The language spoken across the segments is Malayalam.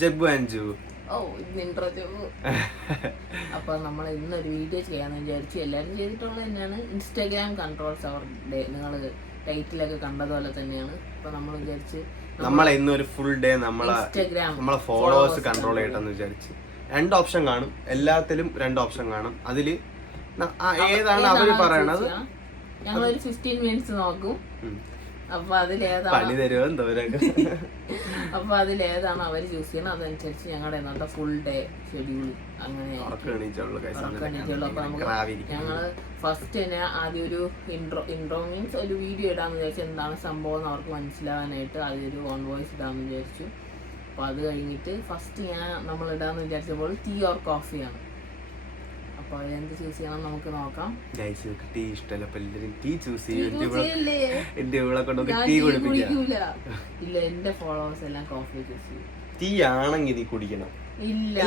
ജബ്ബു അഞ്ചു. അപ്പൊ നമ്മൾ ഇന്നൊരു വീഡിയോ ചെയ്യാന്ന് വിചാരിച്ചു. എല്ലാരും ചെയ്തിട്ടുള്ളത് തന്നെയാണ്. Instagram controls our day. നിങ്ങൾ ടൈറ്റിലൊക്കെ കണ്ടതുപോലെ തന്നെയാണ്. അപ്പൊ നമ്മൾ വിചാരിച്ച് നമ്മളെ ഇന്നൊരു ഫുൾ ഡേ നമ്മളെ ഫോളോവേഴ്സ് കൺട്രോൾ ചെയ്യട്ടെന്ന് വിചാരിച്ച്. 2 ഓപ്ഷൻ കാണും, എല്ലാത്തിലും 2 ഓപ്ഷൻ കാണും. അതില് ഏതാണ് അവര് പറയണത് ഞങ്ങളൊരു 15 മിനിറ്റ്സ് നോക്കും. അപ്പൊ അതിലേതാണ് അവര് ചൂസ് ചെയ്യണം അതനുസരിച്ച് ഞങ്ങളുടെ ഇന്നത്തെ ഫുൾ ഡേ ഷെഡ്യൂൾ അങ്ങനെ. അപ്പൊ ഞങ്ങള് ഫസ്റ്റ് തന്നെ ആദ്യം ഒരു ഇൻട്രോ മീൻസ് ഒരു വീഡിയോ ഇടാന്ന് വിചാരിച്ചു. എന്താണ് സംഭവം എന്ന് അവർക്ക് മനസ്സിലാവാനായിട്ട് ആദ്യം ഒരു ഓൺ വോയിസ് ഇടാന്ന് വിചാരിച്ചു. അപ്പൊ അത് കഴിഞ്ഞിട്ട് ഫസ്റ്റ് നമ്മൾ ഇടാന്ന് വിചാരിച്ചപ്പോൾ ടീ ഓർ കോഫിയാണ്. അപ്പൊ എന്ത് ചൂസ് ചെയ്യണം നമുക്ക് നോക്കാം. ടീ ഇഷ്ടമല്ല, ടീ ചൂസ് ചെയ്യും. ഇല്ല, എന്റെ ഫോളോവേഴ്സ് എല്ലാം കോഫി ചൂസ് ചെയ്യും. ടീ ആണെങ്കിൽ കുടിക്കണം. ഇല്ല.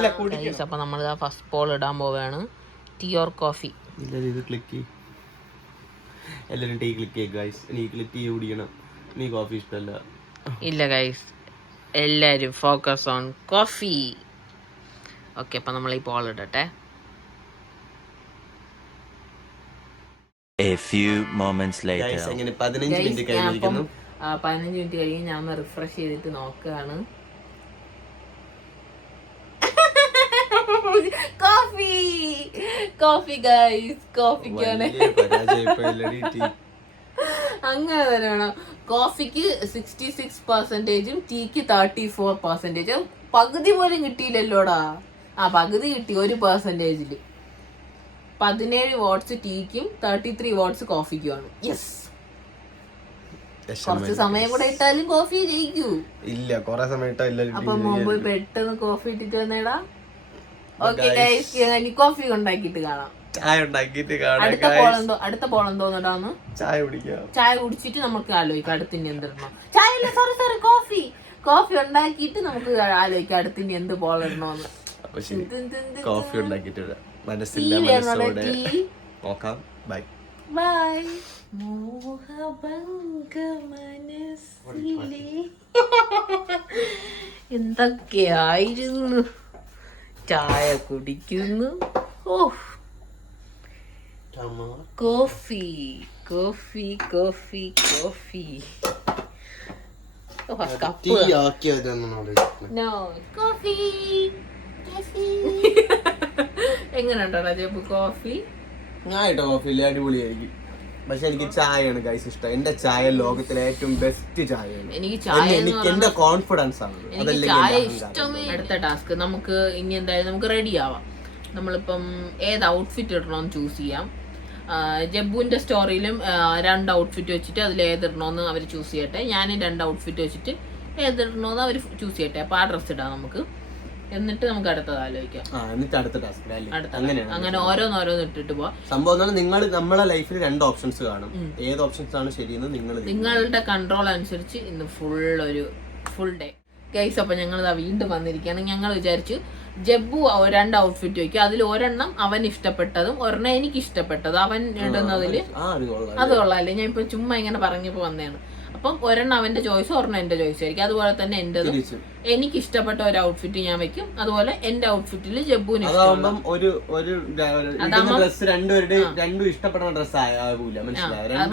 അപ്പൊ നമ്മൾ ഫസ്റ്റ് പോൾ ഇടാൻ പോവുകയാണ്. Tea or coffee. ഇത് ക്ലിക്ക് ചെയ്യും. എല്ലാരും ടീ ക്ലിക്ക് ചെയ്യും ഗൈസ്. എനിക്ക് ടീ കുടിക്കണം, നീ കോഫി ഇഷ്ടമല്ല. ഇല്ല ഗൈസ്, എല്ലാരും ഫോക്കസ് ഓൺ കോഫി. ഓക്കെ, അപ്പൊ നമ്മൾ ഈ പോൾ ഇടട്ടെ. A few moments later. 15 minute കഴിഞ്ഞിരിക്കുന്നു. 15 മിനിറ്റ് കഴിഞ്ഞ് ഞാൻ ഒന്ന് റിഫ്രഷ് ചെയ്തിട്ട് നോക്കുകയാണ്. കോഫി ഗൈസ്, കോഫിക്കാണ് അങ്ങനെ തന്നെ വേണം. കോഫിക്ക് 66%, ടീക്ക് 34%. പകുതി പോലും കിട്ടിയില്ലല്ലോടാ. പകുതി കിട്ടി 1%. 17 വാട്ട്സ് ടീക്കും 33 വാട്ട്സ് കോഫിക്കുമാണ്. യെസ്, കുറച്ച് സമയം കൂടെ ഇട്ടാലും കോഫി ജയിക്കൂ. ഇല്ല, കൊറേ സമയം ഇട്ടാ. അപ്പൊ മുമ്പ് പെട്ടെന്ന് കോഫി ഇട്ടിട്ട് വന്നേടാ. ഓക്കെ ഗൈസ്, കോഫി ഉണ്ടാക്കിട്ട് കാണാം. ചായ ഉണ്ടാക്കിട്ട് കാണാം. അടുത്ത പോളെന്തോന്നിടാന്ന് ചായ കുടിച്ചിട്ട് നമുക്ക് ആലോചിക്കാം അടുത്തിന് എന്തിടണം. ചായ അല്ല, സോറി കോഫി ഉണ്ടാക്കിയിട്ട് നമുക്ക് ആലോചിക്കാം അടുത്തിന് എന്ത് പോളിടണോന്ന്. കോഫി ഉണ്ടാക്കിട്ട് മനസ്സിലോടെ നോക്കാം. Bye bye. മോഹഭംഗ മനസ്സിലെ എന്തൊക്കെയായിരുന്നു. ചായ കുടിക്കുന്നു. Coffee coffee coffee coffee coffee. എങ്ങനെയുണ്ടോ ജബ്ബു കോഫി? കോഫി അടിപൊളിയായിരിക്കും. പക്ഷെ എനിക്ക് ചായയാണ് ഗൈസ് ഇഷ്ടം. എന്റെ ചായ ലോകത്തിലെ ഏറ്റവും ബെസ്റ്റ് ചായയാണ്. എനിക്ക് എന്റെ കോൺഫിഡൻസ് ആണ്. അടുത്ത ടാസ്ക് നമുക്ക് ഇനി എന്തായാലും നമുക്ക് റെഡി ആവാം. നമ്മളിപ്പം ഏത് ഔട്ട്ഫിറ്റ് ഇടണമെന്ന് ചൂസ് ചെയ്യാം. ജബ്ബുവിന്റെ സ്റ്റോറിയിലും 2 ഔട്ട്ഫിറ്റ് വെച്ചിട്ട് അതിൽ ഏതിടണമെന്ന് അവർ ചൂസ് ചെയ്യട്ടെ. ഞാനും 2 ഔട്ട്ഫിറ്റ് വെച്ചിട്ട് ഏതിടണമെന്ന് അവർ ചൂസ് ചെയ്യട്ടെ. അപ്പൊ ആ ഡ്രസ് ഇടാം നമുക്ക്. എന്നിട്ട് നമുക്ക് അടുത്തത് ആലോചിക്കാം. അങ്ങനെ ഓരോന്നോരോന്ന് ഇട്ടിട്ട് പോവാം. സംഭവം നിങ്ങൾ നമ്മളെ ലൈഫിൽ 2 ഓപ്ഷൻസ് കാണും. ഏത് ഓപ്ഷൻസ് ആണ് ശരിയെന്ന് നിങ്ങളുടെ കൺട്രോൾ അനുസരിച്ച് ഇന്ന് ഫുൾ ഡേ ഗൈസ്. അപ്പൊ ഞങ്ങൾ വീണ്ടും വന്നിരിക്കുകയാണ്. ഞങ്ങൾ വിചാരിച്ചു ജബ്ബു 2 ഔട്ട്ഫിറ്റ് വയ്ക്കും. അതിൽ ഒരെണ്ണം അവൻ ഇഷ്ടപ്പെട്ടതും ഒരെണ്ണം എനിക്ക് ഇഷ്ടപ്പെട്ടതും. അവൻ ഇടുന്നതില് അത് കൊള്ളാല്ലേ. ഞാൻ ഇപ്പൊ ചുമ്മാ ഇങ്ങനെ പറഞ്ഞപ്പോ വന്നതാണ്. അപ്പം ഒരെണ്ണം അവന്റെ ചോയ്സ്, ഒരെണ്ണം എന്റെ ചോയ്സ് ആയിരിക്കും. അതുപോലെ തന്നെ എന്റേതും എനിക്ക് ഇഷ്ടപ്പെട്ട ഒരു ഔട്ട്ഫിറ്റ് ഞാൻ വെക്കും. അതുപോലെ എന്റെ ഔട്ട്ഫിറ്റിൽ ജബ്ബുവിന്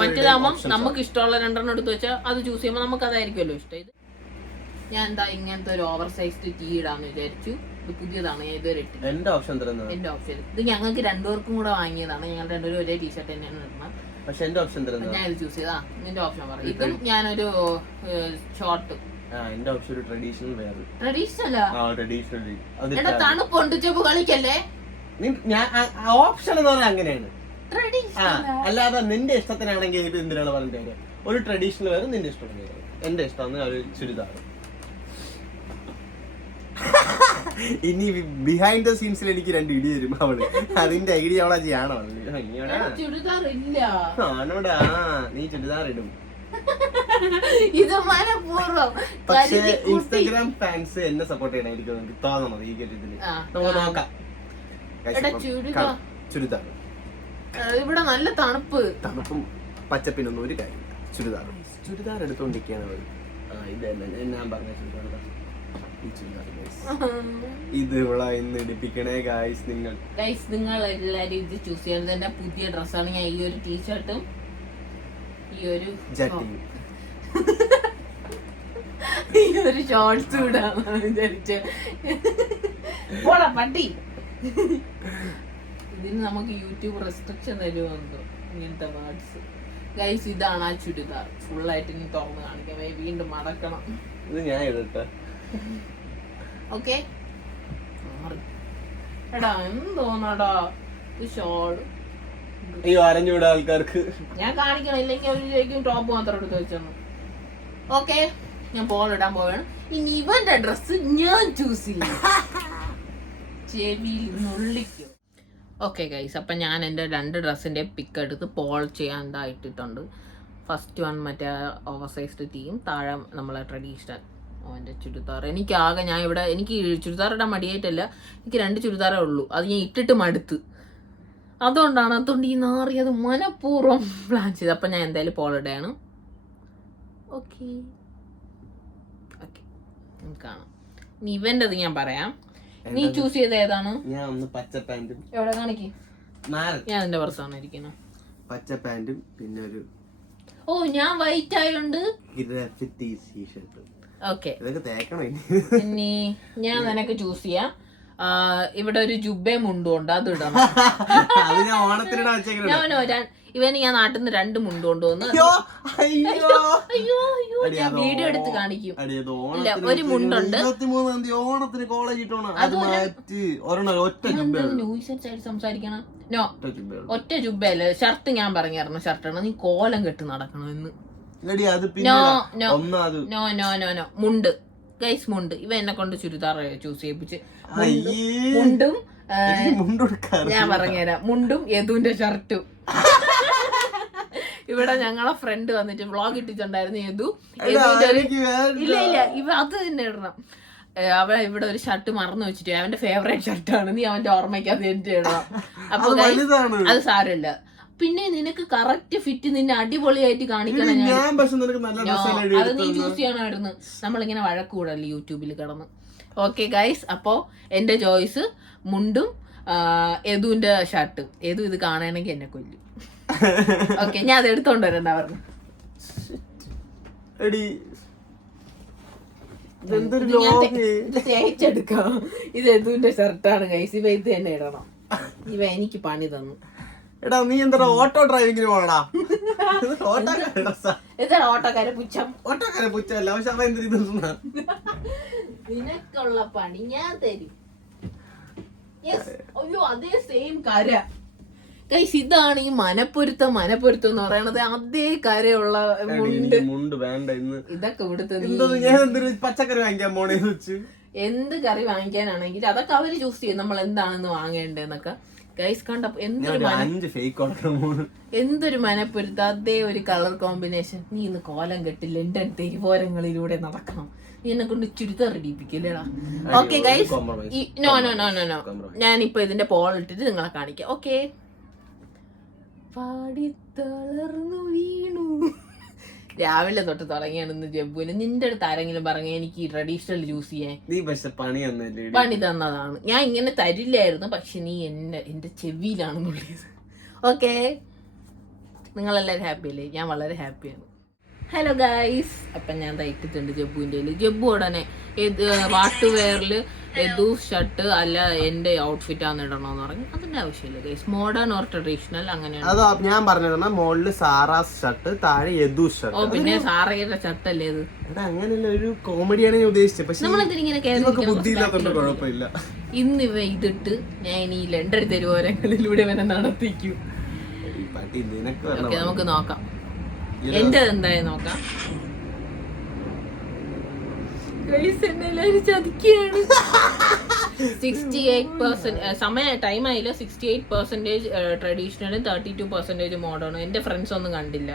മറ്റേതാകുമ്പോൾ നമുക്ക് ഇഷ്ടമുള്ള 2 എടുത്ത് വെച്ചാൽ അത് ചൂസ് ചെയ്യുമ്പോൾ നമുക്ക് അതായിരിക്കുമല്ലോ ഇഷ്ടം. ഇത് ഞാൻ എന്താ ഇങ്ങനത്തെ ഒരു ഓവർ സൈസ്ഡ് ടീ ഇടാന്ന് വിചാരിച്ചു. ഇത് പുതിയതാണ്, ഞാൻ ഇതുവരെ ഇട്ടത്. എന്റെ ഓപ്ഷൻ ഇത് ഞങ്ങൾക്ക് 2 പേർക്കും കൂടെ വാങ്ങിയതാണ്. ഞങ്ങൾ 2 പേരും ഒരേ ടീഷർട്ട് തന്നെയാണ് ഇടുന്നത്. പക്ഷെ എന്റെ ഓപ്ഷൻ ഞാൻ ഇത് ചൂസ് ചെയ്താ. നിന്റെ ഓപ്ഷൻ പറയും. ഇതും ഞാനൊരു ഷോർട്ട്. എന്റെ ഓപ്ഷൻ ഒരു ട്രഡീഷണൽ തണുപ്പുണ്ട് ചെപ്പ് കളിക്കല്ലേ. ഓപ്ഷൻ എന്ന് പറഞ്ഞാൽ അങ്ങനെയാണ്. അല്ലാതെ നിന്റെ ഇഷ്ടത്തിനാണെങ്കിൽ ഇത് എന്തിനാണ് പറഞ്ഞിട്ട് ഒരു ട്രഡീഷണൽ വേറെ നിന്റെ ഇഷ്ടം. എന്റെ ഇഷ്ടം ഒരു ചുരിദാർ. ഇനി ബിഹൈൻഡ് ദ സീൻസിൽ എനിക്ക് 2 ഇടി തരും അവള്. അതിന്റെ ഐഡിയ അവളെ ചെയ്യാണോ? ആണോടാ, നീ ചുരിദാർ ഇടും. പക്ഷെ ഇൻസ്റ്റാഗ്രാം ഫാൻസ് എന്നെ സപ്പോർട്ട് ചെയ്യണായിരിക്കും എനിക്ക് തോന്നണത് ഈ കാര്യത്തില്. നമുക്ക് നോക്കാം. ചുരിദാർ ഇവിടെ നല്ല തണുപ്പും പച്ചപ്പിനൊന്നും ഒരു കാര്യം. ചുരിദാർ എടുത്തോണ്ടിരിക്കുകയാണ് അവര്. ഇത് തന്നെ ഞാൻ പറഞ്ഞ ചുരിദാർ. ഇത് ഇവിടെ ഇന്ന് ഇടിപ്പിക്കണേ ഗായ്സ്. നിങ്ങൾ എല്ലാരും ഇത് ചൂസ് ചെയ്യുന്നത് എന്റെ പുതിയ ഡ്രസ്സാണ്. ഞാൻ ഈ ഒരു ടീഷർട്ടും ഈ ഒരു ഷോർട്സ് ഇടാന്നാണ് വിചാരിച്ചത്. പോടാ പട്ടി. ഇതിന് നമുക്ക് യൂട്യൂബ് റെസ്ട്രിക്ഷൻ തരുമെന്തോ ഇങ്ങനത്തെ വേർഡ്സ്. ഗൈസ് ഇതാണ് ആ ചുരിദാർ. ഫുള്ളായിട്ട് ഇനി തുറന്ന് കാണിക്കാം. വീണ്ടും മടക്കണം. ഇത് ഞാൻ ഇടട്ടെ. ഓക്കെ എടാ എന്തോന്നടാ ഇത് ഷോൾ. ഈ അരഞ്ഞൂടെ ആൾക്കാർക്ക് ഞാൻ കാണിക്കണം, ഇല്ലെങ്കിൽ അവരിലേക്കും ടോപ്പ് മാത്രം എടുത്ത് വെച്ചോളൂ. ഓക്കെ ഞാൻ പോളിടാൻ പോവാണ്. ഇനി ഇവന്റെ ഡ്രസ് ഞാൻ ചൂസ് ചെയ്യും. ചെവിയിൽ നുള്ളിക്കും. ഓക്കെ ഗൈസ്, അപ്പം ഞാൻ എൻ്റെ 2 ഡ്രസ്സിൻ്റെ പിക്ക് എടുത്ത് പോൾ ചെയ്യാൻ ഇട്ടിട്ടുണ്ട്. ഫസ്റ്റ് വൺ മറ്റേ ഓവർ സൈസ്ഡ് ടീം, താഴെ നമ്മളെ ട്രഡീഷണൽ അവൻ്റെ ചുരിദാർ. എനിക്ക് ചുരിദാർ ഇടാൻ മടിയായിട്ടല്ല, എനിക്ക് 2 ചുരിദാറേ ഉള്ളൂ. അത് ഞാൻ ഇട്ടിട്ട് മടുത്ത്. അതുകൊണ്ട് ഈ നാറിയത് മനഃപൂർവ്വം പ്ലാൻ ചെയ്ത്. അപ്പം ഞാൻ എന്തായാലും പോൾ ഇടുകയാണ്. ഓക്കെ കാണാം. ഇനി ഇവൻ്റെത് ഞാൻ പറയാം. നീ ചൂസ് ചെയ്ത ഏതാണ്? ഞാൻ ഒന്ന് പച്ച പാന്റും. എവിടെ കാണിക്ക്. ഞാൻ അതിന്റെ പുറത്താണ് ഇരിക്കുന്നത്. പച്ച പാന്റും പിന്നെ ഒരു ഞാൻ വൈറ്റ് ആയോണ്ട് ഓക്കെ. ഇനി ഞാൻ നിനക്ക് ചൂസ് ചെയ്യാം. ഇവിടെ ഒരു ജുബയും മുണ്ടുണ്ട്, അത് ഇടണം. ഇവന് ഞാൻ നാട്ടിൽ നിന്ന് 2 മുണ്ട് കൊണ്ടുവന്നു. ഞാൻ വീഡിയോ എടുത്ത് കാണിക്കും. ഇല്ല, ഒരു മുണ്ടുണ്ട്. സംസാരിക്കണം. നോ, ഒറ്റ ജുബയല്ലേ, ഷർട്ട് ഞാൻ പറഞ്ഞായിരുന്നു. ഷർട്ടാണ് നീ കോലം കെട്ട് നടക്കണമെന്ന്. നോ മുണ്ട് ഗൈസ്, മുണ്ട്. ഇവ എന്നെ കൊണ്ട് ചുരിദാർ ചൂസ് ചെയ്യിപ്പിച്ച്. മുണ്ടും ഞാൻ പറഞ്ഞുതരാം. മുണ്ടും യദുവിന്റെ ഷർട്ടും. ഇവിടെ ഞങ്ങളെ ഫ്രണ്ട് വന്നിട്ട് വ്ളോഗ് ഇട്ടിട്ടുണ്ടായിരുന്നു. യദു ഇല്ല ഇവ അത് തന്നെ ഇടണം. അവൻ ഇവിടെ ഒരു ഷർട്ട് മറന്നു വെച്ചിട്ട്, അവന്റെ ഫേവറേറ്റ് ഷർട്ടാണ്. നീ അവന്റെ ഓർമ്മയ്ക്ക് അത് എനിക്ക് ഇടണം. അപ്പൊ അത് സാരമില്ല. പിന്നെ നിനക്ക് കറക്റ്റ് ഫിറ്റ്, നിന്നെ അടിപൊളിയായിട്ട് കാണിക്കണം. അത് നീ ചൂസ് ചെയ്യണമായിരുന്നു. നമ്മളിങ്ങനെ വഴക്കൂടല്ലേ യൂട്യൂബിൽ കിടന്ന്. ഓക്കെ ഗൈസ്, അപ്പോ എന്റെ ചോയ്സ് മുണ്ടും യദുവിന്റെ ഷർട്ടും. യദു ഇത് കാണണമെങ്കിൽ എന്നെ കൊല്ലും. ഓക്കെ, ഞാൻ അത് എടുത്തോണ്ട് വരണ്ട പറഞ്ഞു. തേച്ചെടുക്കാം. ഇത് യദുവിന്റെ ഷർട്ടാണ് ഗൈസ്. ഇവ ഇത് തന്നെ ഇടണം. ഇവ എനിക്ക് പണി തന്നു. എടാ നീ എന്താ ഓട്ടോ ഡ്രൈവിംഗിന് പോകണടാ? ഓട്ടോക്കാരെ പുച്ഛം. ഓട്ടോക്കാരെ പുച്ഛമല്ല, പക്ഷെ അവൻ എന്തിനാ നിനക്കുള്ള പണി ഞാൻ തരും. അയ്യോ അതേ സെയിം കര ഗൈസ്. ഇതാണ് ഈ മനപ്പൊരുത്തം എന്ന് പറയണത്. അതേ കരയുള്ള മുണ്ട് വേണ്ട. ഇതൊക്കെ ഇവിടുത്തെ പച്ചക്കറി വാങ്ങിക്കാൻ പോണേന്ന് വെച്ച് എന്ത് കറി വാങ്ങിക്കാനാണെങ്കിൽ അതൊക്കെ അവര് ചൂസ് ചെയ്യും നമ്മൾ എന്താണെന്ന് വാങ്ങേണ്ടതെന്നൊക്കെ. ഗൈസ് കണ്ടപ്പോ എന്തൊരു മനപ്പൊരുത്തം, അതേ ഒരു കളർ കോമ്പിനേഷൻ. നീ ഇന്ന് കോലം കെട്ടി ലണ്ടൻ തെരുവോരങ്ങളിലൂടെ നടക്കണം. നീ എന്നെ കൊണ്ട് ചുരിദാർ ഇടിപ്പിക്കില്ലേടാ. ഓക്കെ ഗൈസ്, നോ ഞാനിപ്പോ ഇതിന്റെ പോൾ ഇട്ടിട്ട് നിങ്ങളെ കാണിക്കാം. ഓക്കെ, പാടിത്തളർന്നു വീണു. രാവിലെ തൊട്ട് തുടങ്ങിയാണെന്ന് ജബ്ബുവിന്. നിന്റെ അടുത്ത് ആരെങ്കിലും പറഞ്ഞ എനിക്ക് ഈ ട്രഡീഷണൽ ചൂസ് ചെയ്യാൻ? പണി തന്നതാണ്. ഞാൻ ഇങ്ങനെ തരില്ലായിരുന്നു, പക്ഷെ നീ എന്റെ ചെവിയിലാണ് നുള്ളിയത്. ഓക്കെ, നിങ്ങളെല്ലാവരും ഹാപ്പി അല്ലേ? ഞാൻ വളരെ ഹാപ്പിയാണ്. ഹലോ ഗൈസ്, അപ്പം ഞാൻ തയ്ച്ചിട്ടുണ്ട് ജബ്ബുവിൻ്റെ. ജബ്ബു ഉടനെ പാട്ടുവെയറിൽ യദു ഷർട്ട് അല്ല എൻ്റെ ഔട്ട്ഫിറ്റ് ആണ് ഇടണമെന്ന് പറഞ്ഞു. അതിന്റെ ആവശ്യമില്ല ഗൈസ്. മോഡേൺ ഓർ ട്രഡീഷണൽ അങ്ങനെയാണ്. അത് ഞാൻ പറഞ്ഞത് മോളില് സാറാസ് ഷർട്ട്, താഴെ യദു ഷർട്ട്. ഓ പിന്നെ സാറയുടെ ഷർട്ട് അല്ലേ ഇത്? അങ്ങനെയല്ല, ഒരു കോമഡിയാണ് ഞാൻ ഉദ്ദേശിച്ചത്. പക്ഷെ കുഴപ്പമില്ല. ഇന്നിവ ഇതിട്ട് ഞാൻ ഇനി ലണ്ടൻ തെരുവോരങ്ങളിലൂടെ ഇവനെ നടത്തിക്കും. നമുക്ക് നോക്കാം എന്റെ എന്തായാലും നോക്കാം. ചതിക്കാണ്. 68% ടൈം ആയില്ല. 68% ട്രഡീഷണലും 32% മോഡേണും. എന്റെ ഫ്രണ്ട്സ് ഒന്നും കണ്ടില്ല,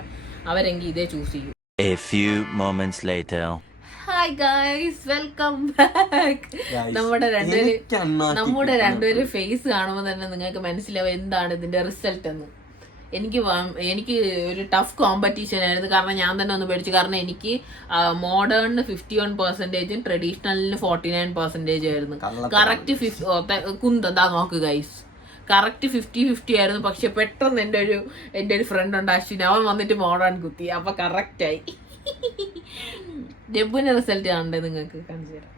അവരെങ്കിൽ ഇതേ ചൂസ് ചെയ്യും. A few moments later. Hi guys, welcome back. നമ്മുടെ രണ്ടുപേര് ഫേസ് കാണുമ്പോൾ തന്നെ നിങ്ങൾക്ക് മനസ്സിലാവും എന്താണ് ഇതിന്റെ റിസൾട്ട് എന്ന്. എനിക്ക് ഒരു ടഫ് കോമ്പറ്റീഷൻ ആയിരുന്നു. കാരണം ഞാൻ തന്നെ ഒന്ന് പേടിച്ചു. കാരണം എനിക്ക് മോഡേണിന് 51%, ട്രഡീഷണലിന് 49% ആയിരുന്നു. കറക്റ്റ് കുന്താ നോക്ക് ഗൈസ്, കറക്റ്റ് 50-50 ആയിരുന്നു. പക്ഷെ പെട്ടെന്ന് എൻ്റെ ഒരു ഫ്രണ്ട് ഉണ്ട് അശ്വിൻ, അവൻ വന്നിട്ട് മോഡേൺ കുത്തി. അപ്പൊ കറക്റ്റായി. ജബ്ബുവിന്റെ റിസൾട്ട് കാണണ്ടേ നിങ്ങൾക്ക്? കാണിച്ചു തരാം.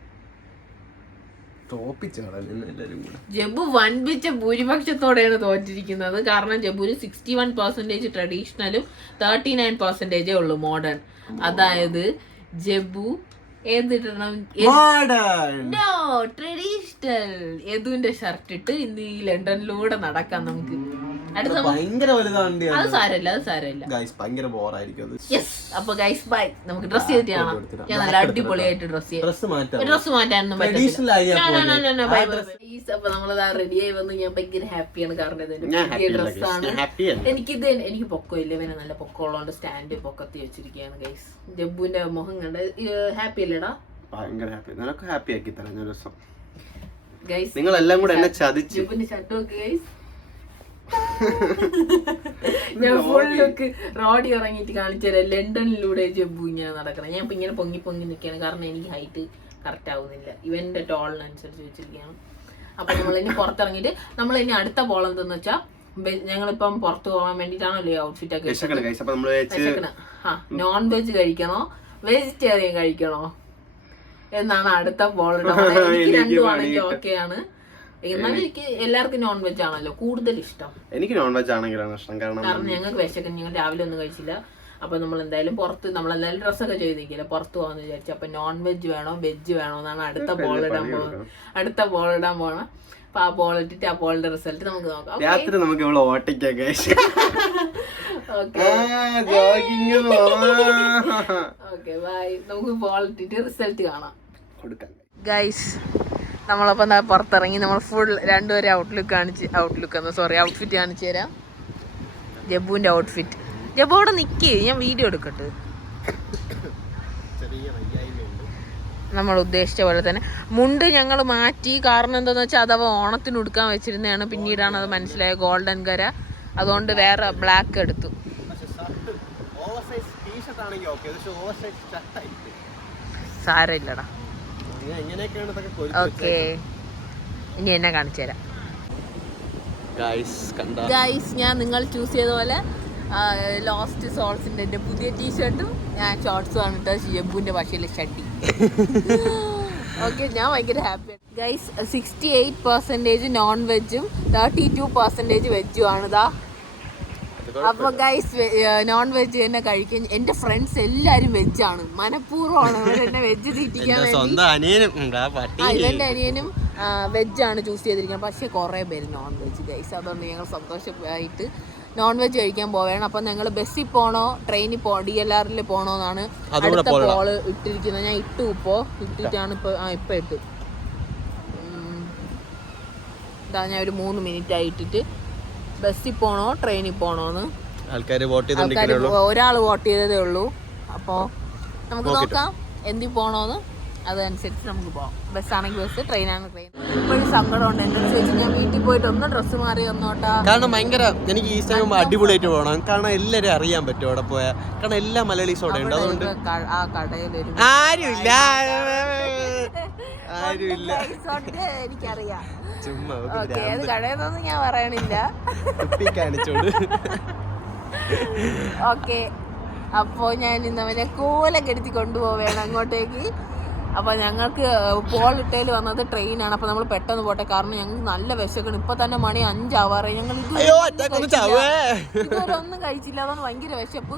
ജബ്ബു വൻപിച്ച ഭൂരിപക്ഷത്തോടെയാണ് തോറ്റിരിക്കുന്നത്. കാരണം ജബ്ബുവിന് 61% ട്രഡീഷണലും 39% ഉള്ളൂ മോഡേൺ. അതായത് ജബ്ബു ഏതിടണം? No, traditional. യദുവിന്റെ ഷർട്ട് ഇട്ട് ഇന്ന് ഈ ലണ്ടനിലൂടെ നടക്കാം നമുക്ക്. അടുത്ത അത് സാരമില്ല, അത് സാരമില്ല. യെസ്, അപ്പൊ ഗൈസ് ബൈ. നമുക്ക് ഡ്രസ് ചെയ്തിട്ട് കാണാം. ഞാൻ നല്ല അടിപൊളിയായിട്ട് ഡ്രസ് മാറ്റാനൊന്നും പറ്റില്ല. അപ്പൊ നമ്മളതാ റെഡി ആയി വന്ന് ഞാൻ ഭയങ്കര ഹാപ്പിയാണ്. കാരണം പുതിയ ഡ്രസ്സാണ്. എനിക്ക് പൊക്കമില്ല, ഇവനെ നല്ല പൊക്കമുള്ളതുകൊണ്ട് സ്റ്റാൻഡ് പൊക്കത്തി വെച്ചിരിക്കുകയാണ് ഗൈസ്. ജബ്ബുവിന്റെ മുഖം കണ്ട് ഹാപ്പി അല്ലേടാ? ഭയങ്കര ഹാപ്പി. നിനക്ക് ഹാപ്പി ആക്കി തരാം ഞാൻ ദിവസം. ഗൈസ് നിങ്ങളെല്ലാം കൂടെ എന്നെ ചതിച്ചു. ജബ്ബുവിന്റെ ഷർട്ട് നോക്ക് ഗൈസ്. ഞാൻ ഫുൾ ലുക്ക് റോഡി ഇറങ്ങിയിട്ട് കാണിച്ചു തരാം. ലണ്ടനിലൂടെ ജബ്ബു ഇങ്ങനെ നടക്കണം. ഞാൻ ഇപ്പൊ ഇങ്ങനെ പൊങ്ങി നിൽക്കുകയാണ്. കാരണം എനിക്ക് ഹൈറ്റ് കറക്റ്റ് ആവുന്നില്ല. ഇവന്റെ ടോളിനനുസരിച്ച് വെച്ചിരിക്കുകയാണ്. അപ്പൊ നമ്മളിനി പുറത്തിറങ്ങിയിട്ട് നമ്മളിനി അടുത്ത ബോൾ എന്തെന്ന് വെച്ചാൽ, ഞങ്ങളിപ്പം പുറത്ത് പോകാൻ വേണ്ടിട്ടാണല്ലോ ഔട്ട്ഫിറ്റ് ഒക്കെ. നോൺ വെജ് കഴിക്കണോ വെജിറ്റേറിയൻ കഴിക്കണോ എന്നാണ് അടുത്ത ബോൾ. എനിക്ക് രണ്ടുമാണെങ്കിൽ ഓക്കെയാണ്. എന്നാലും എനിക്ക് എല്ലാവർക്കും നോൺ വെജ് ആണല്ലോ കൂടുതൽ ഇഷ്ടം. എനിക്ക് നോൺ വെജ് ആണെങ്കിലാണ് ഇഷ്ടം. കാരണം ഞങ്ങൾക്ക് വിശക്കും. ഞങ്ങൾ രാവിലെ ഒന്നും കഴിച്ചില്ല. അപ്പൊ നമ്മളെന്തായാലും പുറത്ത് നമ്മളെല്ലാവരും ഡ്രസ്സൊക്കെ ചെയ്തിരിക്കില്ല, പുറത്ത് പോകാന്ന് വിചാരിച്ചു. അപ്പൊ നോൺ വെജ് വേണോ വെജ് വേണോ എന്നാണ് അടുത്ത ബോൾ ഇടാൻ പോകണം. അപ്പൊ ആ ബോൾ ഇട്ടിട്ട് ആ ബോളിന്റെ റിസൾട്ട് നമുക്ക് നോക്കാം. രാത്രി നമുക്ക് ഇവിടെ ഓട്ടിക്കൊക്കെ. Okay bye. നമുക്ക് ബോൾ ഇട്ടിട്ട് റിസൾട്ട് കാണാം. ഗൈസ് നമ്മളപ്പം പുറത്തിറങ്ങി. നമ്മൾ ഫുൾ രണ്ടുപേരെ ഔട്ട്ഫിറ്റ് കാണിച്ചു തരാം. ജബ്ബുവിന്റെ ഔട്ട്ഫിറ്റ്. ജബ്ബു അവിടെ നിൽക്കി, ഞാൻ വീഡിയോ എടുക്കട്ടെ. നമ്മൾ ഉദ്ദേശിച്ച പോലെ തന്നെ മുണ്ട് ഞങ്ങൾ മാറ്റി. കാരണം എന്താന്ന് വെച്ചാൽ അഥവാ ഓണത്തിന് ഉടുക്കാൻ വെച്ചിരുന്നതാണ്. പിന്നീടാണ് അത് മനസ്സിലായ ഗോൾഡൻ കര. അതുകൊണ്ട് വേറെ ബ്ലാക്ക് എടുത്തു. സാരമില്ലടാ. ഓക്കെ, ഇനി എന്നെ കാണിച്ചു തരാം. ഗൈസ് ഞാൻ നിങ്ങൾ ചൂസ് ചെയ്ത പോലെ ലോസ്റ്റ് സോൾസിന്റെ എൻ്റെ പുതിയ ടീഷർട്ടും ഞാൻ ഷോർട്സും ആണ് ഇട്ടത്. ജബ്ബുവിന്റെ ഭാഷയിലെ ഷട്ടി. ഓക്കെ, ഞാൻ ഭയങ്കര ഹാപ്പിയാണ് ഗൈസ്. 68% നോൺ വെജും 32% വെജും ആണ്. ഇതാ അപ്പൊ ഗൈസ് നോൺ വെജ് തന്നെ കഴിക്കാൻ. എന്റെ ഫ്രണ്ട്സ് എല്ലാരും വെജാണ്, മനഃപൂർവ്വമാണ് എന്നെ വെജ് തീറ്റിക്കാൻ വേണ്ടി. ഇവന്റെ അനിയനും വെജാണ് ചൂസ് ചെയ്തിരിക്കുന്നത്. പക്ഷെ കുറെ പേര് നോൺ വെജ് ഗൈസ്. അതുകൊണ്ട് ഞങ്ങൾ സന്തോഷമായിട്ട് നോൺ വെജ് കഴിക്കാൻ പോവുകയാണ്. അപ്പം ഞങ്ങൾ ബസ്സിൽ പോകണോ ട്രെയിനിൽ DLR-ൽ പോകണോ എന്നാണ് അടുത്ത പോള് ഇട്ടിരിക്കുന്നത്. ഞാൻ ഇട്ടിട്ടാണ് ഇപ്പം ഇട്ടു. ഇതാ ഞാൻ ഒരു 3 മിനിറ്റ് ആയിട്ടിട്ട് ബസ്സിൽ പോകണോ ട്രെയിനിൽ പോകണോന്ന് ഒരാൾ വോട്ട് ചെയ്തതേ ഉള്ളൂ. അപ്പോൾ നമുക്ക് നോക്കാം എന്തിൽ പോകണോന്ന്. അതനുസരിച്ച് നമുക്ക് പോകാം. ബസ്സാണെങ്കിൽ ബസ്, ട്രെയിനാണ് ട്രെയിൻ. ഇപ്പോഴും സങ്കടമുണ്ട്. എൻ്റെ ചേച്ചി ഞാൻ വീട്ടിൽ പോയിട്ട് ഒന്ന് ഡ്രസ്സ് മാറി വന്നോട്ടാ. കാരണം ഭയങ്കര എനിക്ക് ഈ സമയം അടിപൊളിയായിട്ട് പോകണം. കാരണം എല്ലാവരും അറിയാൻ പറ്റും അവിടെ പോയാൽ. കാരണം എല്ലാ മലയാളീസ് അവിടെ ഉണ്ട്. അതുകൊണ്ട് ആ കടയിലൊരു ആരുമില്ല. എനിക്കറിയാം. ഓക്കെ, അത് കടയെന്നൊന്നും ഞാൻ പറയണില്ല. ഓക്കെ, അപ്പോൾ ഞാൻ ഇന്നവനെ കോലൊക്കെ എടുത്തി കൊണ്ടുപോവുകയാണ് അങ്ങോട്ടേക്ക്. അപ്പോൾ ഞങ്ങൾക്ക് പോളിട്ടേൽ വന്നത് ട്രെയിനാണ്. അപ്പോൾ നമ്മൾ പെട്ടെന്ന് പോട്ടെ. കാരണം ഞങ്ങൾക്ക് നല്ല വിശക്കണം. ഇപ്പം തന്നെ മണി 5 ആവാറായി. ഞങ്ങൾ ഇതുവരെ ഒന്നും കഴിച്ചില്ല. അതുകൊണ്ട് ഭയങ്കര വിശപ്പ്.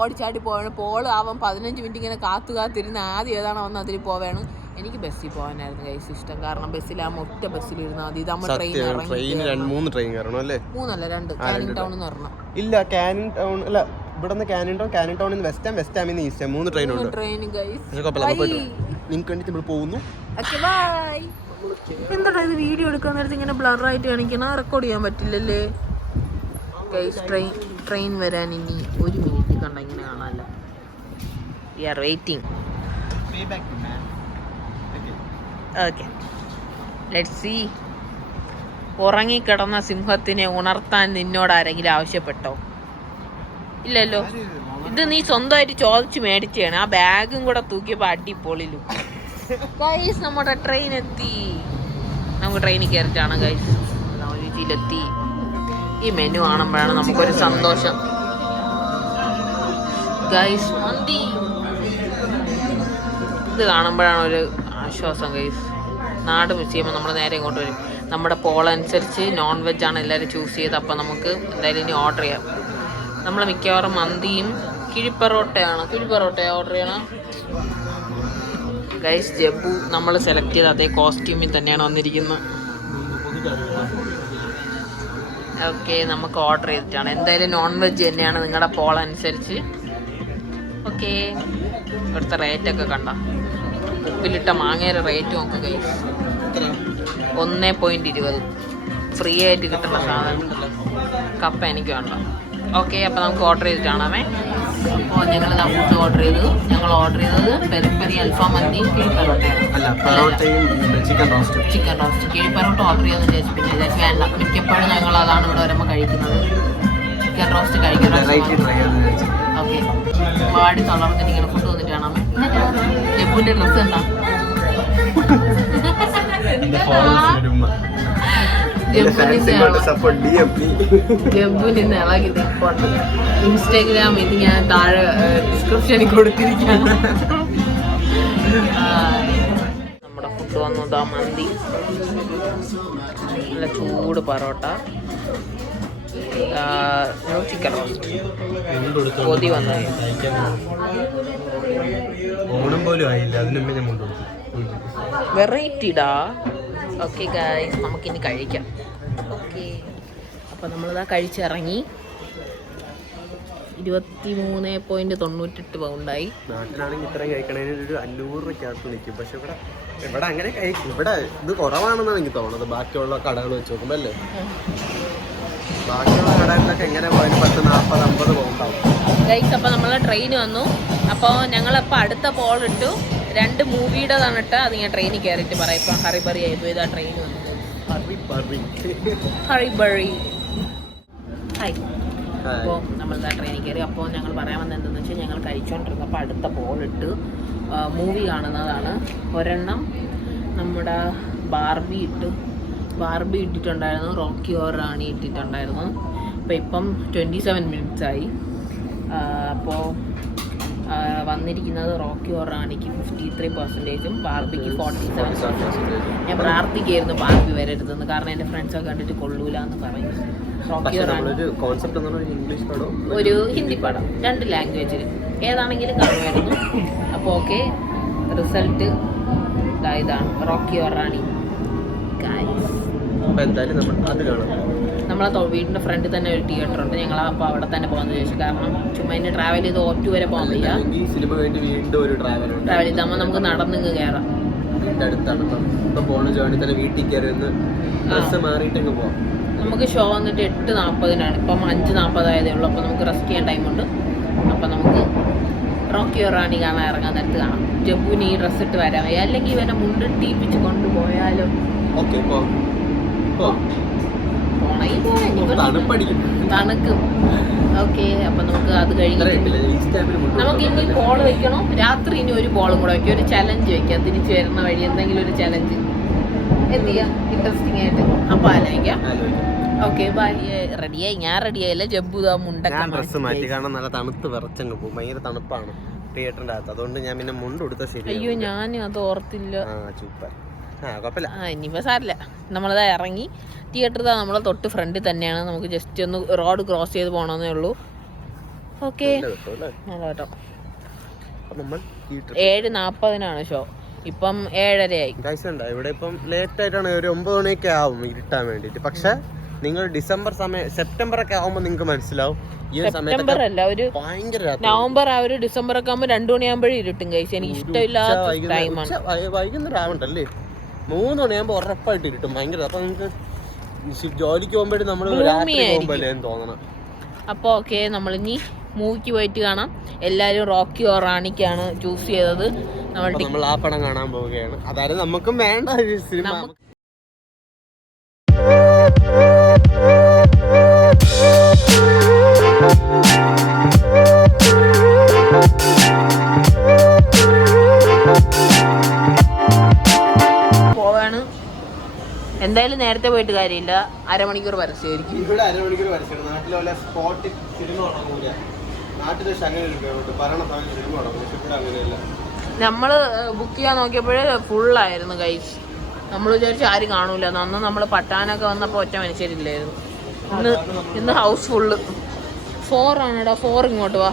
ഓടിച്ചാടി പോവാണ്. പോൾ ആവാൻ 15 മിനിറ്റ് ഇങ്ങനെ കാത്തിരുന്ന് ആദ്യം ഏതാണോ വന്ന് അതിൽ പോവുകയാണ്. എനിക്ക് ബസ്സിൽ പോകാനായിരുന്നു ഗൈസ് ഇഷ്ടം. കാരണം ബസ്സിലാകുമ്പോൾ ഒറ്റ ബസ്സിലിരുന്നാൽ മതി. നമ്മൾ ട്രെയിൻ 3 ട്രെയിൻ കയറണം അല്ലേ? 3 അല്ല 2. കാനിങ് ടൗൺ എന്ന് പറഞ്ഞാൽ ഇല്ല, കാനിങ് ടൗൺ അല്ല, ഇവിടുന്ന് കാനിങ് ടൗണിൽ നിന്ന് വെസ്റ്റ് ഹാമിൽ നിന്ന് ഈസ്റ്റ് 3 ട്രെയിൻ ഉണ്ട്. നിങ്ങൾക്ക് വേണ്ടി നമ്മൾ പോകുന്നു. എന്താ ഇത് വീഡിയോ എടുക്കാൻ നേരത്തെ ഇങ്ങനെ ബ്ലറായിട്ട് കാണിക്കണം? റെക്കോർഡ് ചെയ്യാൻ പറ്റില്ലല്ലേ ഗൈസ്? ട്രെയിൻ വരാൻ ഇനി 1 മിനിറ്റ് കണ്ട ഇങ്ങനെ കാണാമല്ലോ. We are waiting. Okay, let's see. ഉറങ്ങിക്കിടന്ന സിംഹത്തിനെ ഉണർത്താൻ നിന്നോട് ആരെങ്കിലും ആവശ്യപ്പെട്ടോ? ഇല്ലല്ലോ. ഇത് നീ സ്വന്തമായിട്ട് ചോദിച്ച് മേടിച്ചാണ്. ആ ബാഗും കൂടെ തൂക്കിയപ്പോ അടിപൊളിലും. ഗൈസ് നമ്മുടെ ട്രെയിൻ എത്തി. നമുക്ക് ട്രെയിനിൽ കയറിട്ടാണ് ഗൈസ് രുചിയിലെത്തി. ഈ മെനു കാണുമ്പോഴാണ് നമുക്കൊരു സന്തോഷം ഗൈസ്. മന്തി ഇത് കാണുമ്പോഴാണ് ഒരു ആശ്വാസം ഗൈസ്. നാട് മിസ് ചെയ്യുമ്പോൾ നമ്മൾ നേരെ ഇങ്ങോട്ട് വരും. നമ്മുടെ പോൾ അനുസരിച്ച് നോൺ വെജ് ആണ് എല്ലാവരും ചൂസ് ചെയ്ത്. അപ്പം നമുക്ക് എന്തായാലും ഇനി ഓർഡർ ചെയ്യാം. നമ്മൾ മിക്കവാറും മന്തിയും കിഴിപ്പറോട്ടയാണ് ഓർഡർ ചെയ്യണം ഗൈസ്. ജബ്ബു നമ്മൾ സെലക്ട് ചെയ്ത അതേ കോസ്റ്റ്യൂമിൽ തന്നെയാണ് വന്നിരിക്കുന്നത്. ഓക്കെ, നമുക്ക് ഓർഡർ ചെയ്തിട്ടാണ്. എന്തായാലും നോൺ വെജ് തന്നെയാണ് നിങ്ങളുടെ പോൾ അനുസരിച്ച്. ഓക്കെ, ഇവിടുത്തെ റേറ്റൊക്കെ കണ്ട. ഉപ്പിലിട്ട മാങ്ങയുടെ റേറ്റ് നോക്കുക ഗൈസ്. 1.20 ഫ്രീ ആയിട്ട് കിട്ടുന്ന സാധനം. കപ്പ എനിക്ക് വേണ്ട. ഓക്കെ, അപ്പോൾ നമുക്ക് ഓർഡർ ചെയ്തിട്ടാണേ. അപ്പോൾ ഞങ്ങൾ ഫുഡ് ഓർഡർ ചെയ്തു. ഞങ്ങൾ ഓർഡർ ചെയ്തത് പെരി അൽഫാം മന്തിയും കിഴിപ്പറോട്ടയാണ്. Chicken roast. കിഴിപ്പറോട്ട ഓർഡർ ചെയ്യാമെന്ന് വിചാരിച്ചു. പിന്നെ വിചാരിച്ചു വേണ്ട, മിക്കപ്പോഴും ഞങ്ങൾ അതാണ് ഇവിടെ വരുമ്പോൾ കഴിക്കുന്നത്. ചിക്കൻ റോസ്റ്റ് കഴിക്കണം. ഓക്കെ, പാടി തളർന്നിട്ട് ഇങ്ങനെ ഫുഡ് വന്നിട്ട് കാണാമേ. ജബ്ബുവിൻ്റെ ഡ്രസ്സ് എന്താ? ജബ്ബുവിന് ഇന്ന് ഇളകി നിൽപ്പുണ്ട്. ഇൻസ്റ്റാഗ്രാം ഇത് ഞാൻ താഴെ ഡിസ്ക്രിപ്ഷനിൽ കൊടുത്തിരിക്കുകയാണ്. നമ്മുടെ ഫുഡ് വന്നതാ മന്തി, നല്ല ചൂട് പൊറോട്ട, ചിക്കൻ റോസ്റ്റ്. കൊതി വന്നത് വെറൈറ്റിടാ. ഓക്കെ ഗൈസ്, നമുക്കിനി കഴിക്കാം. ഓക്കെ, അപ്പോൾ നമ്മളിതാ കഴിച്ചിറങ്ങി. 23.98 പൗണ്ടായി. നാട്ടിലാണെങ്കിൽ ഇത്രയും കഴിക്കണേന് ഒരു 500 രൂപയ്ക്കകത്ത് നിൽക്കും. പക്ഷെ ഇവിടെ അങ്ങനെ കഴിക്കും. ഇവിടെ ഇത് കുറവാണെന്നാണ് എനിക്ക് തോന്നുന്നത് ബാക്കിയുള്ള കടകൾ വെച്ച് നോക്കുമ്പോൾ അല്ലേ. ബാക്കിയുള്ള കടകളിലൊക്കെ എങ്ങനെ പോയാലും 10, 40, 50 പൗണ്ടാവും ഗൈസ്. അപ്പോൾ നമ്മൾ ട്രെയിൻ വന്നു. അപ്പോൾ ഞങ്ങളപ്പോൾ അടുത്ത പോൾ ഇട്ടു. 2 മൂവിയുടേതാണ് ഇട്ട്. അത് ഞാൻ ട്രെയിനിൽ കയറിയിട്ട് പറയാം. ഇപ്പം ഹറിബറി ആയിപ്പോയി. ഇതാ ട്രെയിൻ വന്നത്. ഹറിബറി. ഹായ്. അപ്പോൾ നമ്മളിതാ ട്രെയിനിൽ കയറി. അപ്പോൾ ഞങ്ങൾ പറയാൻ വന്നത് എന്താണെന്ന് വെച്ചാൽ, ഞങ്ങൾ കഴിച്ചുകൊണ്ടിരുന്നപ്പോൾ അടുത്ത പോൾ ഇട്ട് മൂവി കാണുന്നതാണ്. ഒരെണ്ണം നമ്മുടെ ബാർബി ഇട്ടിട്ടുണ്ടായിരുന്നു. റോക്കി ഓർ റാണി ഇട്ടിട്ടുണ്ടായിരുന്നു. അപ്പോൾ ഇപ്പം 27 മിനിറ്റ്സ് ആയി. അപ്പോൾ വന്നിരിക്കുന്നത് റോക്കി ഓർ റാണിക്ക് 53%, ബാർബിക്ക് 47%. ഞാൻ പ്രാർത്ഥിക്കായിരുന്നു ബാർബി വരരുതെന്ന്. കാരണം എൻ്റെ ഫ്രണ്ട്സൊക്കെ കണ്ടിട്ട് കൊള്ളൂല എന്ന് പറയും. റോക്കി ഓർ റാണി ഒരു ഹിന്ദി പടം, 2 ലാംഗ്വേജിൽ ഏതാണെങ്കിലും കാണുമായിരുന്നു. അപ്പോൾ ഓക്കെ, റിസൾട്ട് ഇതാണ് റോക്കി ഓർ റാണി. നമ്മളെ വീടിൻ്റെ ഫ്രണ്ടിൽ തന്നെ ഒരു തിയേറ്റർ ഉണ്ട്. ഞങ്ങൾ അപ്പോൾ അവിടെ തന്നെ പോകാമെന്ന് ചോദിച്ചു. കാരണം ചുമ്മാ ഇനി ട്രാവൽ ചെയ്ത് ഓറ്റു വരെ പോകാൻ വയ്യ. ട്രാവൽ ചെയ്താകുമ്പോൾ നമുക്ക് നടന്നിങ്ങ് കയറാം. നമുക്ക് ഷോ വന്നിട്ട് 8:40 ഇപ്പം 5:40 ആയതേ ഉള്ളൂ. അപ്പോൾ നമുക്ക് റെസ്റ്റ് ചെയ്യാൻ ടൈമുണ്ട്. അപ്പം നമുക്ക് റോക്കി ഓർ റാണി കാണാൻ ഇറങ്ങാൻ നേരത്ത് കാണാം. ജബ്ബുവിന് ഈ ഡ്രസ്സ് ഇട്ട് വരാൻ വയ്യ. അല്ലെങ്കിൽ ഇവനെ മുണ്ടിട്ടീപ്പിച്ച് കൊണ്ടുപോയാലോ? തണുക്കും. ഓക്കെ, അപ്പൊ നമുക്ക് അത് കഴിഞ്ഞിട്ട് നമുക്ക് ഇനി ബോൾ വെക്കണോ? രാത്രി ഇനി ഒരു ബോളും കൂടെ വെക്കാം. ഒരു ചലഞ്ച് വെക്കാം. തിരിച്ചു വരുന്ന വഴി എന്തെങ്കിലും ഒരു ചലഞ്ച് എന്ത് ചെയ്യാം, ഇൻട്രസ്റ്റിംഗ് ആയിട്ട്. അപ്പൊ ആലോചിക്കാം. ഓക്കെ, റെഡിയായി. ഞാൻ റെഡിയായില്ല. ജബ്ബു മുണ്ടൊക്കെ ഡ്രസ്സ് മാറ്റി. കാരണം നല്ല തണുത്ത് വിറച്ചങ്ങ് പോകും. ഭയങ്കര തണുപ്പാണ് തിയേറ്ററിന്റെ അകത്ത്. അതുകൊണ്ട് ഞാൻ പിന്നെ മുണ്ട് കൊടുത്താൽ ശരി. അയ്യോ, ഞാൻ അത് ഓർത്തില്ല. ഇനിയിപ്പോൾ സാരില്ല. നമ്മളിതാ ഇറങ്ങി. തിയേറ്റർ ഇതാ നമ്മളെ തൊട്ട് ഫ്രണ്ടിൽ തന്നെയാണ്. നമുക്ക് ജസ്റ്റ് ഒന്ന് റോഡ് ക്രോസ് ചെയ്ത് പോകണമെന്നേ ഉള്ളൂ. ഓക്കെ, കേട്ടോ. 7:40 ഷോ. ഇപ്പം 7:30 ആയി. ഇവിടെ ഇപ്പം ലേറ്റ് ആയിട്ടാണ്. ഒരു 9 മണിയൊക്കെ ആവും ഇരുട്ടാൻ വേണ്ടിട്ട്. പക്ഷെ നിങ്ങൾ സെപ്റ്റംബർ ഒക്കെ ആവുമ്പോൾ നിങ്ങൾക്ക് മനസ്സിലാവും. സെപ്റ്റംബർ അല്ല, ഒരു നവംബർ ആ ഒരു ഡിസംബർ ഒക്കെ ആകുമ്പോൾ 2 മണിയാകുമ്പോഴേ ഇരുട്ടും. കഴിച്ച് എനിക്ക് ഇഷ്ടമില്ലാത്ത ടൈമാണ്. വൈകുന്നേരം ആവണ്ടല്ലേ, 3 മണിയാകുമ്പോൾ ഉറപ്പായിട്ട് ഇരുട്ടും ഭയങ്കര. അപ്പൊ നമുക്ക് ജോലിക്ക് പോകുമ്പോഴും നമ്മൾ തോന്നണം. അപ്പോൾ ഓക്കെ, നമ്മളിനി മൂവിക്ക് പോയിട്ട് കാണാം. എല്ലാവരും റോക്കി ഓർ റാണിക്കാണ് ചൂസ് ചെയ്തത്. നമ്മൾ ആ പടം കാണാൻ പോവുകയാണ്. അതായത് നമുക്കും വേണ്ട സിനിമ. എന്തായാലും നേരത്തെ പോയിട്ട് കാര്യമില്ല, അരമണിക്കൂർ പരസ്യമായിരിക്കും. ഇവിടെ അരമണിക്കൂർ പരസ്യം. നാട്ടിലെ പോലെ സ്പോട്ടിൽ സിനിമ തുടങ്ങൂല. നാട്ടിൽ അങ്ങനെ പറയണ സമയത്ത് സിനിമ തുടങ്ങും. പക്ഷെ ഇവിടെ അങ്ങനെയല്ല. നമ്മൾ ബുക്ക് ചെയ്യാൻ നോക്കിയപ്പോഴേ ഫുള്ളായിരുന്നു ഗൈസ്. നമ്മൾ വിചാരിച്ചു ആരും കാണൂല. അന്ന് നമ്മൾ പട്ടാനൊക്കെ വന്നപ്പോൾ ഒറ്റ മനുഷ്യരില്ലായിരുന്നു. ഇന്ന് ഹൗസ് ഫുള്ള്. 4 ആണെടാ. 4 ഇങ്ങോട്ട് വാ.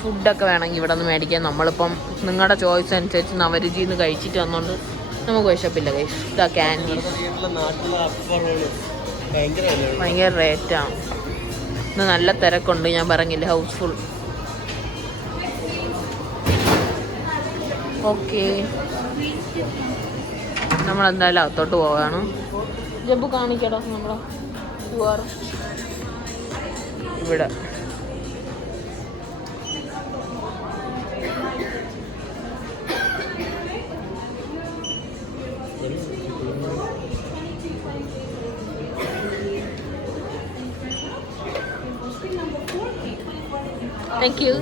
ഫുഡൊക്കെ വേണമെങ്കിൽ ഇവിടെ നിന്ന് മേടിക്കാൻ. നമ്മളിപ്പം നിങ്ങളുടെ ചോയ്സ് അനുസരിച്ച് നവരുചിന്ന് കഴിച്ചിട്ട് വന്നോണ്ട് നമുക്ക് വിശപ്പില്ല ഗൈസ്. ഇതാ ക്യാൻഡീസ് ഭയങ്കര റേറ്റാണ്. ഇന്ന് നല്ല തിരക്കുണ്ട്, ഞാൻ പറഞ്ഞില്ല, ഹൗസ്ഫുൾ. ഓക്കെ, നമ്മളെന്തായാലും അകത്തോട്ട് പോവാണ്. ജബ്ബു കാണിക്കടോ നമ്മളെ ഇവിടെ. Thank you.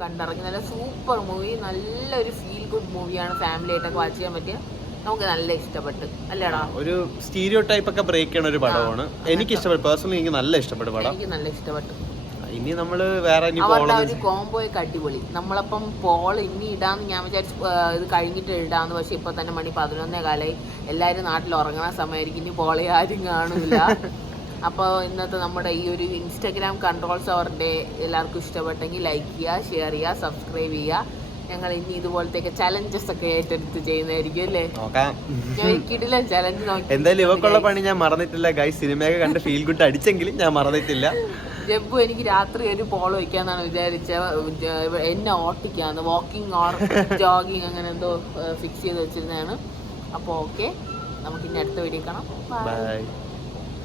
കണ്ടിറങ്ങി. നല്ല സൂപ്പർ മൂവി, നല്ലൊരു ഫീൽ ഗുഡ് മൂവിയാണ്. ഫാമിലി ആയിട്ടൊക്കെ വാച്ച് ചെയ്യാൻ പറ്റിയ, നമുക്ക് നല്ല ഇഷ്ടപ്പെട്ടു. അല്ലേടാ? ഒരു സ്റ്റീരിയോ ടൈപ്പ് ഒക്കെ ബ്രേക്ക് ചെയ്യണ ഒരു പടമാണ്. എനിക്ക് ഇഷ്ടപ്പെട്ടു. പേഴ്സണലി എനിക്ക് നല്ല ഇഷ്ടപ്പെട്ടു പടം. എനിക്ക് നല്ല ഇഷ്ടപ്പെട്ടു. ഇനി നമ്മള് വേറെ അവരുടെ ഒരു കോംബോയൊക്കെ അടിപൊളി. നമ്മളപ്പം പോൾ ഇനി ഇടാന്ന് ഞാൻ വിചാരിച്ചു, ഇത് കഴിഞ്ഞിട്ട് ഇടാന്ന്. പക്ഷെ ഇപ്പൊ തന്നെ മണി 11:15. എല്ലാവരും നാട്ടിൽ ഉറങ്ങണ സമയമായിരിക്കും. ഇനി പോളെ ആരും കാണൂല. അപ്പോൾ ഇന്നത്തെ നമ്മുടെ ഈ ഒരു ഇൻസ്റ്റാഗ്രാം കൺട്രോൾസ് അവരുടെ എല്ലാവർക്കും ഇഷ്ടപ്പെട്ടെങ്കിൽ ലൈക്ക് ചെയ്യുക, ഷെയർ ചെയ്യുക, സബ്സ്ക്രൈബ് ചെയ്യുക. ഞങ്ങൾ ഇനി ഇതുപോലത്തെ ചലഞ്ചസ് ഒക്കെ ഏറ്റെടുത്ത് ചെയ്യുന്നതായിരിക്കും അല്ലേ? ഞാൻ കിടിലൻ ചലഞ്ച് നോക്കി. എന്തായാലും ഇവക്കുള്ള പണി ഞാൻ മറന്നിട്ടില്ല ഗൈസ്. സിനിമയൊക്കെ കണ്ട് ഫീൽ ഗുഡ് അടിച്ചെങ്കിലും ഞാൻ മറന്നിട്ടില്ല. ജബ്ബു എനിക്ക് രാത്രി ഒരു പോളോ വയ്ക്കാന്നാണ് വിചാരിച്ചത്. എന്നെ ഓട്ടിക്കാന്ന്, വാക്കിംഗ് ഓർ ജോഗിങ് അങ്ങനെ എന്തോ ഫിക്സ് ചെയ്ത് വെച്ചിരുന്നതാണ്. അപ്പോൾ ഓക്കെ, നമുക്ക് ഇനി അടുത്ത വീഡിയോ കാണാം. ബൈ.